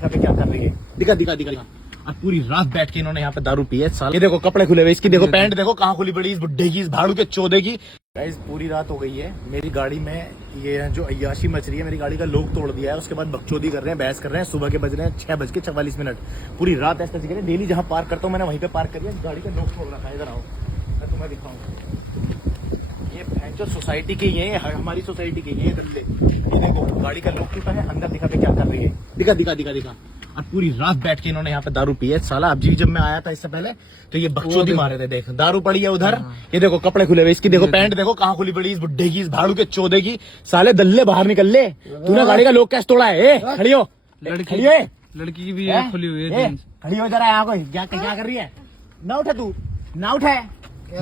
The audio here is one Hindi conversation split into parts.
दिखा पे क्या कर रही है, दिखा दिखा दिखा दिखा। और पूरी रात बैठ के इन्होंने यहाँ पे दारू पी है साल। ये देखो कपड़े खुले हुए, इसकी देखो पैंट देखो कहाँ खुली पड़ी, इस बुड्ढे की, इस भाड़ू के चौधे की। गाइस पूरी रात हो गई है, मेरी गाड़ी में ये जो अय्याशी मच रही है, मेरी गाड़ी का लोक तोड़ दिया है, उसके बाद बकचोदी कर रहे हैं, बहस कर रहे हैं। सुबह के बज रहे हैं 6:44। पूरी रात ऐसा कर, डेली जहाँ पार्क करता हूँ मैंने वहीं पे पार्क करिए, गाड़ी का लोक तोड़ रखा है। इधर आओ मैं तुम्हें दिखाऊंगा। ये जो सोसाइटी की ये हमारी सोसाइटी की ये दल्ले, ये देखो गाड़ी का लोक टूटा है, अंदर दिखा पे क्या कर रही है, दिखा दिखा दिखा दिखा। और पूरी रात बैठ के इन्होंने यहाँ पे दारू पी है साला। अब जी जब मैं आया था इससे पहले तो ये बकचोदी मारे थे, देख दारू पड़ी है उधर, ये देखो कपड़े खुले हुए, इसकी देखो पैंट देखो कहाँ खुली पड़ी, इस बुड्ढे की, इस भाड़ू के चौधे की। साले दल्ले बाहर निकल ले, तूने गाड़ी का लोक कैसे तोड़ा है? खड़ी हो, खड़ी हो, लड़की की भी है खुली हुई है, खड़ी हो जरा। यहाँ कोई क्या कर रही है? ना उठा तू, ना उठा,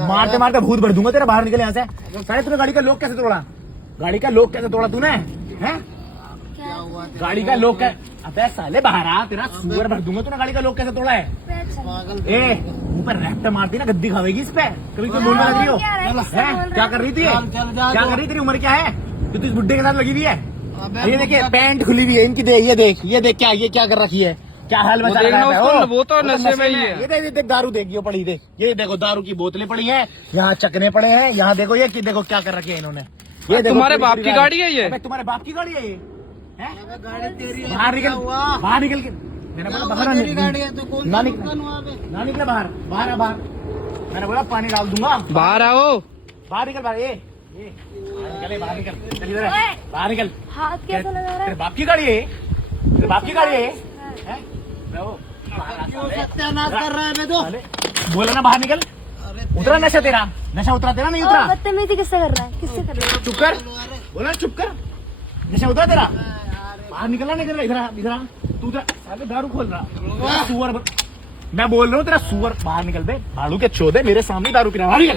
मारते मारते भूत भर दूंगा तेरा, बाहर निकल यहाँ से। साले तूने गाड़ी का लोक कैसे तोड़ा? गाड़ी का लोक कैसे तोड़ा तूने? गाड़ी का लोक? अबे साले बाहर आ, तेरा सुअर भर दूंगा। तूने गाड़ी का लोक कैसे तोड़ा है? ए मुंह पर रैप्टर मारती ना, गद्दी खावेगी इस पे। कभी कोई बोलने लग रही हो? क्या कर रही थी? क्या कर रही? तेरी उम्र क्या है जो तू इस बुड्ढे के साथ लगी हुई है? ये देखिए पैंट खुली हुई है इनकी, देख ये देख क्या ये क्या कर रखी है, क्या हाल बचा रखा है। वो तो नशे में ही है। ये देख दारू देख, ये पड़ी देख, ये देखो दारू की बोतलें पड़ी है, यहाँ चकने पड़े हैं, यहाँ देखो ये देखो क्या कर रखी है इन्होंने। ये तुम्हारे बाप की गाड़ी है ये? तुम्हारे बाप की गाड़ी है ये? गाड़ी तेरी है, बाहर निकल, बाहर निकल के। मैंने बोला बाहर तेरी गाड़ी है तो कौन ना निकले बाहर, बाहर आ बाहर। मैंने बोला पानी डाल दूंगा, बाहर आओ, बाहर निकल, बाहर ये निकले, बाहर निकल, चल इधर बाहर निकल। हाथ कैसा लगा रहा तेरे बाप की गाड़ी है? तेरे बाप की गाड़ी है? क्यों सत्यानाश कर रहा है? मैं तो बोला ना बाहर निकल। उतरा नशा तेरा, नशा उतरा तेरा? नहीं उतरा? बदतमीजी किससे कर रहा है? किससे कर रहा है? चुप कर, बोला चुप कर। नशा उतरा तेरा? बाहर निकलना, निकल इधर तू साले दारू खोल रहा सुअर। मैं बोल रहा हूँ तेरा सुअर, बाहर निकल बे, भाड़ू के चौधे मेरे सामने दारू पी रहा है।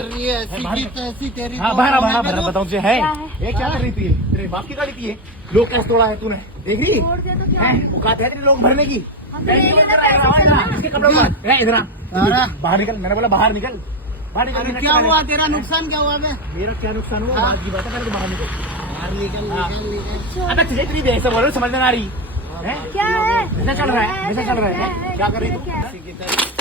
हाँ बाहर बताऊँ तुझे है ये क्या कर रही थी? तेरे बाप की गाड़ी थी ये, लोग कैसे तोड़ा है तूने? देख रही औकात है तेरे लोग भरने की? इसके कपड़े इधर बाहर निकल। मैंने बोला बाहर निकल, बाहर निकल। क्या हुआ? तेरा नुकसान क्या हुआ? मेरा क्या नुकसान हुआ? बात की बात है, बाहर निकल। अबे तुझे इतनी देर से बोल रहा, समझ में आ रही है? क्या है? नशा चल रहा है, नशा चल रहा है। क्या कर रही तू?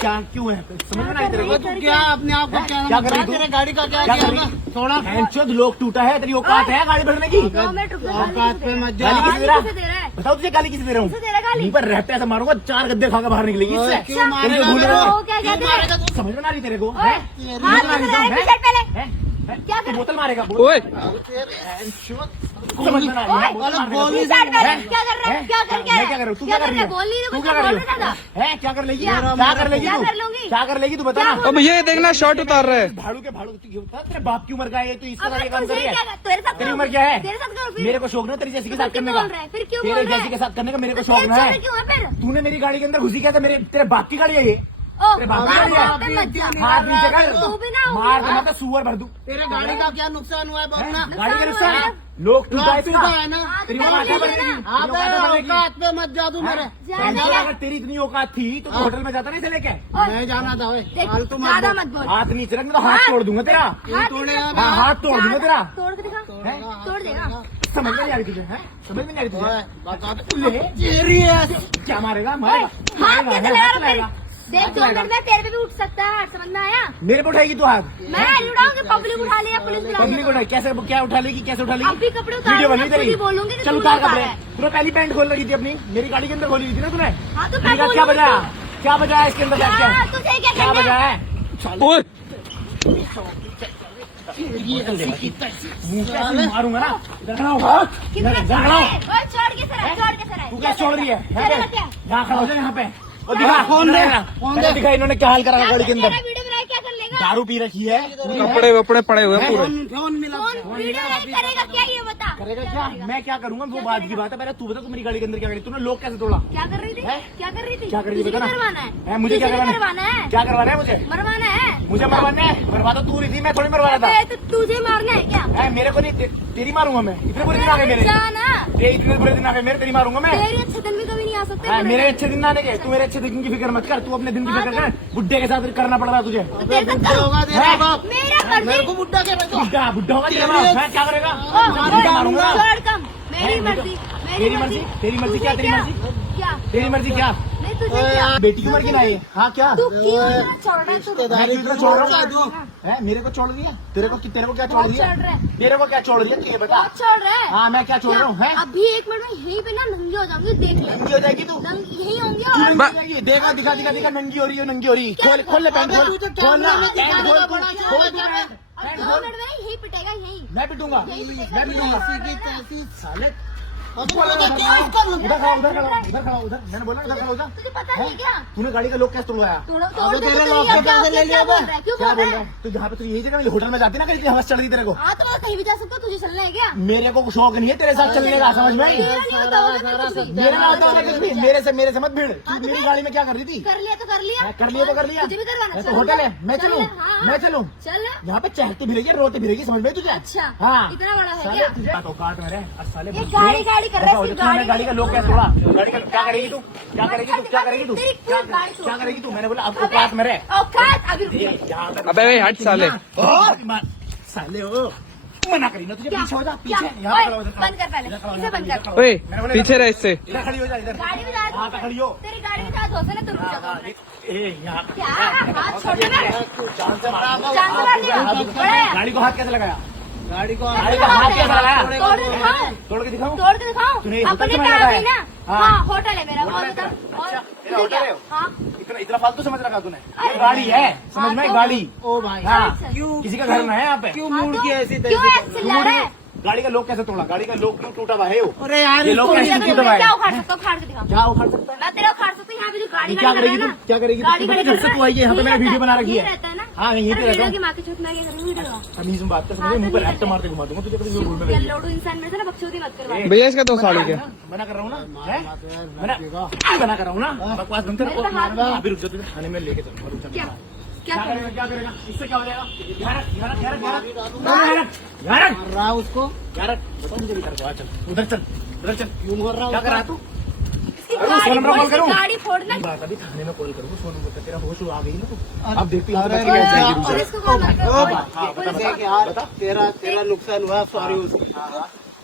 क्या क्यों है? समझ में नहीं तेरे को? तू क्या अपने आप को क्या कर रही? तेरे गाड़ी का क्या किया? थोड़ा हैंचोद लोग टूटा है, तेरी औकात है गाड़ी भरने की? औकात पे मत जा। गाली किसे दे रहा? दे रहा है? बताओ तुझे गाली किसे दे रहा हूँ? यहीं पर रहते ऐसा मारूंगा, 4 गद्दे खाकर बाहर निकलेगी इससे। क्यों मारेगा? भूल रहे हो? क्या मारेगा? समझ में आ रही तेरे को? क्या तू बोतल मारेगा? ओए समझ में आ रही है? क्या कर रहा है? क्या कर मैं क्या कर रहा हूँ? तू क्या कर रही है? तू क्या कर रही है? क्या कर लेगी? क्या कर लेगी तू? क्या कर लेगी तू बता ना। अब ये देखना शॉर्ट उतार रहे हैं। भाड़ू के भाड़ू तेरे बाप की उम्र का है, तू इसके साथ ये काम कर रही है? तेरे साथ तेरी उम्र क्या है? तेरे साथ करो फिर। मेरे को शौक ना तेरी जैसी के साथ क्यों करने का? बोल रहा है? फिर क्यों तेरे बोल रहा है? जैसी के साथ करने का मेरे को शौक ना है। क्यों है फिर? तूने मेरी गाड़ी के अंदर घुसी क्या था? मेरे तेरे बाप की गाड़ी है ये? ओ, तेरे बाप की गाड़ी है? हाथ नीचे कर, तू भी ना मार देना तो सुअर भर दूं। तेरे गाड़ी का क्या नुकसान हुआ है? बोलना। गाड़ी का नुकसान है, लोग टूटा है टूटा है ना? तेरी औकात है बनेगी? औकात पे मत जा तू मेरे। अगर तेरी इतनी औकात थी तो होटल में जाता नहीं से लेके? नहीं जाना था। ज्यादा मत बोल। हाथ नीचे रख, तो हाथ तोड़ दूंगा तेरा। हाथ तोड़ दूंगा तेरा। तोड़ के दिखा, तोड़ देगा। समझ में नहीं आ रही तुझे? समझ में नहीं आ रही तुझे? क्या मारेगा? हाथ कैसे लगा रहा है? देख जो अंदर में तेरे पे भी उठ सकता है, समझ में आया? मेरे पे उठाएगी तू हाथ? मैं नहीं उठाऊंगी, पब्लिक उठा लेगा, पुलिस बुला पब्लिक उठाए कैसे? क्या उठा लेगी? कैसे उठा लेगी? अभी कपड़े उतार वीडियो बनी तेरी? बोलूंगी कि चल तू उतार उतारा कपड़े। है। तूने पहली पैंट खोल रखी थी अपनी, मेरी गाड़ी के अंदर खोली हुई थी ना तूने? हाँ तो मेरी क्या बजाया? क्या बजाया इसके अंदर बैठ क्या के? तुझे क्या क्या करना है? बजाया है? ओए मुंह पे मारूंगा ना। झगड़ाओ, छोड़ के सर तू क्या छोड़ रही है? चलेगा क्या? यहाँ खड़ा हो जा यहाँ पे और दिखा। कौन दे? दिखा इन्होंने क्या हाल करा गाड़ी के अंदर। वीडियो बनाए क्या कर लेगा? दारू पी रखी है पूरी है। कपड़े वपड़े पड़े हुए हैं पूरे। फोन मिला। वीडियो करेगा क्या ये बता? करेगा क्या? मैं क्या करूंगा वो बात की बात है। पहले तू बता, तू मेरी गाड़ी के अंदर क्या करी? तूने लोग कैसे तोड़ा? क्या कर रही थी? क्या कर रही थी? क्या कर रही थी? तुझे बता ना। मरवाना है? मुझे क्या तुझे करवाना है? है? क्या करवाना है मुझे? मरवाना है? मुझे मरवाना है? मरवा तो तू रही थी, मैं थोड़ी मरवा रहा था। तो तुझे मारना है क्या? मेरे को नहीं, तेरी मारूंगा मैं। इतने बुरे दिन आ गए मेरे। जाना इतने बुरे दिन आ गए मेरे, तेरी मारूंगा मैं। तेरे अच्छे दिन भी कभी नहीं आ सकते। मेरे अच्छे दिन आने के, तू मेरे अच्छे दिन की फिक्र मत कर। तू अपने दिन की फिक्र कर। बुड्ढे के साथ करना पड़ रहा है तुझे। तेरे साथ होगा तेरा बाप। मेरा मेरे को बुड्ढा क्या कहता? बुड्ढा बुड्ढा होगा तेरा बाप। मैं क्या करेगा? छोड़ कम। मेरी मर्जी, तेरी मर्जी? तेरी मर्जी क्या? तेरी मर्जी क्या? तेरी मर्जी क्या? नहीं तुझे क्या? बेटी की मर्जी ना ये? हाँ क्या? तू क्यों इतना छोड़ रहा है तू? मैं क्यों इतना छोड़ रहा हूँ? है मेरे को छोड़ दिया? तेरे को क्या छोड़ बहुत दिया? छोड़ रहा है। तेरे को क्या छोड़ दिया? ये बता। बहुत छोड़ रहा है। हाँ मैं क्या छोड़ रहा हूँ? है अभी 1 मिनट में यहीं पे ना नंगी हो जाऊंगी, देख ले। नंगी हो जाएगी तू? यही होंगी क्यों और नंगी हो जाएगी? देखा दिखा दिखा दिखा नंगी हो रही है, नंगी हो रही है। खोल ले पैंट, खोल ना पैंट, खोल और पैंट। 2 मिनट में यही पिटेगा यही। मैं पिटूंगा, मैं पिटूंगा। साले क्या करूं? उधर खड़ा, उधर खड़ा, उधर खड़ा, उधर। मैंने बोला उधर खड़ा हो जा। तुझे पता नहीं क्या? तूने गाड़ी का लोग कैसे तोड़वाया? तोड़ तेरे दे लोग तो के क्या पैसे ले लिया बोल रहा है? क्यों क्या बोल बोल रहा रहा है? है? तू जहाँ पे तू यही जगह होटल में जाती ना, कहीं हवस चढ़ गई तेरे को। हाँ तो मैं कहीं भी जा सकता हूँ, तुझे चलना है क्या? मेरे को शौक नहीं है तेरे साथ चलने का, समझ में आई? मेरा नहीं होता होगा ना कुछ भी। मेरा ना होता है कुछ भी। मेरे से मत भिड़। तू मेरी गाड़ी में क्या कर रही थी? कर लिया तो कर लिया। मैं कर लिया तो कर लिया। तुझे भी करवाना मैं तो चल होटल ले। है, मैं चल चलूं, ले, हाँ, मैं चलूं। चल ले। यहाँ पे चहती भिड़ेगी, रोटी भिड़ेगी, समझ में तुझे? अच्छा, हाँ इतना बड़ा है साले क्या? तुझे तो काट में रहे। साले ये गाड़ी कर रहा है, इसकी गाड़ी गाड़ी का लोग क्या तोड़ा? गाड़ी का क्या करेगी तू? क्या मत करेगी तू? क्या करेगी तू? तेरी क्या पूरी गाड़ी तोड़। क्या करेगी तू? मैंने बोला अब औकात में रहे। औकात अभी रुक जा। यहाँ पे अबे भाई हट साले। साले हो मना करी ना तुझे। क्या? पीछे हो जा, क्या? पीछे। यहाँ पे खड़ा हो, ओए, इधर खड़ा हो। बंद कर पहले, इधर खड़ा हो, इसे बंद इधर कर। खड़ा हो। ओए मैंने बोला पीछे रह इससे। इधर खड़ी हो जा, इधर। गाड़ी में जा यहाँ पे खड़ी हो। तेरी गाड़ी में जा धोसे ना तो रुक जा। हाँ, ए यहाँ पे क्या? हाथ छोड़ दे मेरे। जान से मार जान से मार दिया। बड़ा। गाड़ी को हाथ कैसे लगाया? गाड़ी को गाड़ी का हाथ कैसे लगाया? तोड़ के दिखाओ, तोड़ के दिखाऊं? तोड़ के दिखाओ। तूने होटल अपने में टायर लगाया? में ना। हाँ। हाँ होटल है मेरा। होटल और है बता। तेरा? और अच्छा, तेरा तुझे होटल क्या? है? हाँ इतना फालतू समझ रखा तूने? अरे, ये गाड़ी है, समझ हाँ, में? तो- गाड़ी। ओ भाई हाँ क्यों किसी का घर ना है यहाँ पे। क्यों हाँ, मूड तो की ऐसी क्यों तैसी ऐसे चिल्ला रहा है? गाड़ी का लोग कैसे तोड़ा? गाड़ी का लोग क्यों टूटा हुआ है? वो अरे यार ये लोग इसको कैसे क्या टूटा हुआ है? उखाड़ सकता हूँ? उखाड़ के दिखाओ। क्या उखाड़ सकता है? मैं तेरा उखाड़ सकती हूँ। यहाँ पे जो गाड़ी क्या गाड़ी करेगी कर रहा तू? है ना, क्या करेगी तू? गाड़ी पता गाड़ी घर से कर तू आई है, यहाँ पे मैंने यहीं वीडियो बना रखी यहीं है। रहता है ना। हाँ यहीं पे अरे रहता वीडियो की हूँ। माँ की छूट में क्या करूँ वीडियो का? तमीज में बात कर, हाँ, समझे? मुंह पर तमीज एक्ट मारते घुमा दूंगा तुझे, कभी बोल में ये लोडू इंसान मेरे से ना बकचोदी मत करवा। भैया इसका दो साड़ी के। मना कर रहा हूँ ना, है? मना कर रहा हूँ ना, बकवास बंद मेरे पे हाथ कर। नहीं। अभी रुक जा, तुझे थाने में लेके चल। रुक जा। क्या क्या क्या करूँ? करेगा? क्या करेगा? इससे क्या हो जाएगा? यहाँ रख, यहाँ रख, यहाँ रख, यहाँ रख। यहाँ रख। मार रहा उसको यहाँ रख। बताओ मुझे भी तेरे को। आ, चल उधर चल, उधर चल। क्यों मार रहा क्या कर रहा तू? इसकी अरे, गाड़ी सोनम को कॉल फोड़, करूँ? गाड़ी फोड़ना। बात अभी थाने में कॉल करूँगा। सोनू को तेरा होश आ गई ना तू। अब देखती हूँ अरे, बच के कैसे जाएगी रुक जा। पुलिस को कॉल मत ओ करो। भाई हाँ, बता, पुलिस को- देख यार तेरा नुकसान हुआ सॉरी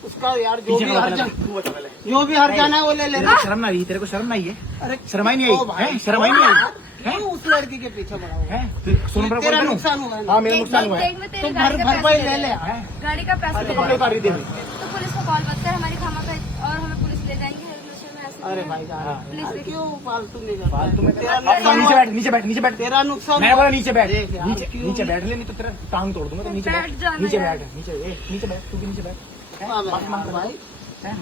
उसका यार जो पीछे भी खड़ा हर पहले, जान तू बता पहले। जो भी हर जाना है वो ले ले तेरे को शर्म ना आई? तेरे को शर्म ना आई है? अरे शर्म आई नहीं ओ आई? भाई, हैं? शर्म आई नहीं आई? क्यों उस लड़की के पीछे पड़ा हुआ है? हैं? सोनू पर तेरा कॉल करूँ? नुकसान हुआ है। हाँ मेरा नुकसान हुआ है। देख मैं तेरी तुम गाड़ी का भरपाई पैसा ले दे ले दूँ। हैं? गाड़ी का पैसा दे कपड़े दूँ। उतार रही थी अभी। तो पुलिस को कॉल मत कर, हमारी खामा का और हमें पुलिस ले जाएंगे। हेल्थ मिनिस्टर में ऐसे अरे नहीं है। भाई हाँ। प्लीज यार, देखिए। क्यों फालतू नहीं करता फालतू में तेरा नीचे नुकसान बैठ, नीचे बैठ, नीचे बैठ। तेरा नुकसान मैं बोला नीचे बैठ, देख यार, नीचे क्यों? नीचे बैठ ले, नहीं तो तेरा टांग तोड़ दूंगा। तो नीचे बैठ बैठ, जाना नीचे यार। बैठ, नीचे बैठ, तू भी नीचे बैठ। हैं? अबे माफी मांग भाई हैं?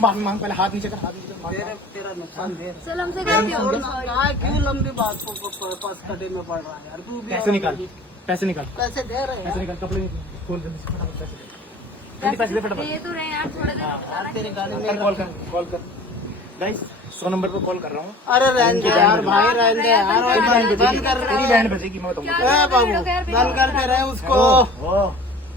माफी मांग पहले, हाथ नीचे कर, हाथ नीचे कर, माफी मांग। तेरा नुकसान दे रहा चल हमसे गलती हो गई, है। sorry। कहाँ क्यों लंबी बात को पास कटे में पड़ रहा है यार तू भी पैसे निकाल, पैसे निकाल, पैसे दे रहे पैसे हैं निकाल, कपड़े खोल जल्दी से, फटाफट पैसे दे। जल्दी पैसे दे फटाफट। दे तो रहे हैं यार, थोड़ा देर यार रुकना। तेरी गाड़ी कर, में कॉल कर, कॉल कर। गाइस 100 नंबर पे कॉल कर रहा हूँ। अरे रहने दे यार भाई रहने दे यार तेरी बंद बंद कर तेरी बैंड बजेगी, मैं बताऊंगा। क्या? ए बाबू बंद करते रहे उसको ओ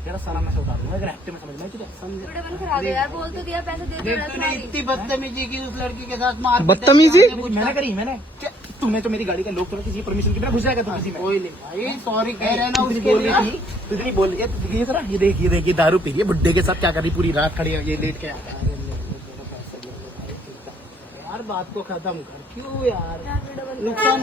तेरा सारा मैं उतार दूंगा अगर एक्टिव में समझ में आई तुझे। वीडियो बंद करा दे यार, बोल तो दिया पैसे दे दो देख यार, तूने sorry। इतनी बदतमीजी की उस लड़की के साथ मार बदतमीजी? मैंने करी, मैंने क्या? तूने तो मेरी गाड़ी का लोग तोड़ा, किसी परमिशन के बिना घुस जाएगा तू किसी में? कोई नहीं भाई सॉरी कह रहे ना तू इतनी उसके बोल लिए रही थी, तू इतनी बोल रही है, तू ये जरा ये देख, ये देख, ये दारू पी रही है, बुड्ढे के साथ क्या कर रही, पूरी रात खड़ी है, ये लेट के आता है। यार बात को खत्म कर क्यों यार यार वीडियो बंद करा। नुकसान